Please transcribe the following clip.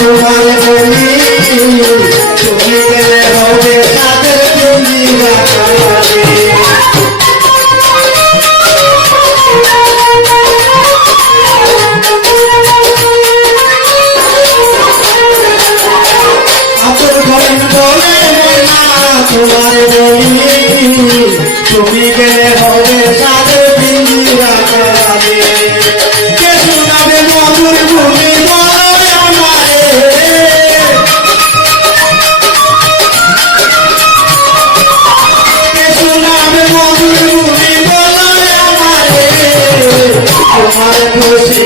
তোমার বলি তুমি গেলে হবে তাদের পিঞ্জিরা কাঁদে। তোমার বলি তুমি গেলে হবে তাদের পিঞ্জিরা কাঁদে। কে শোনাবে মধুর ভূমি বলো আমারে, কে শোনাবে মধুর ভূমি বলো আমারে। তোমার খুশি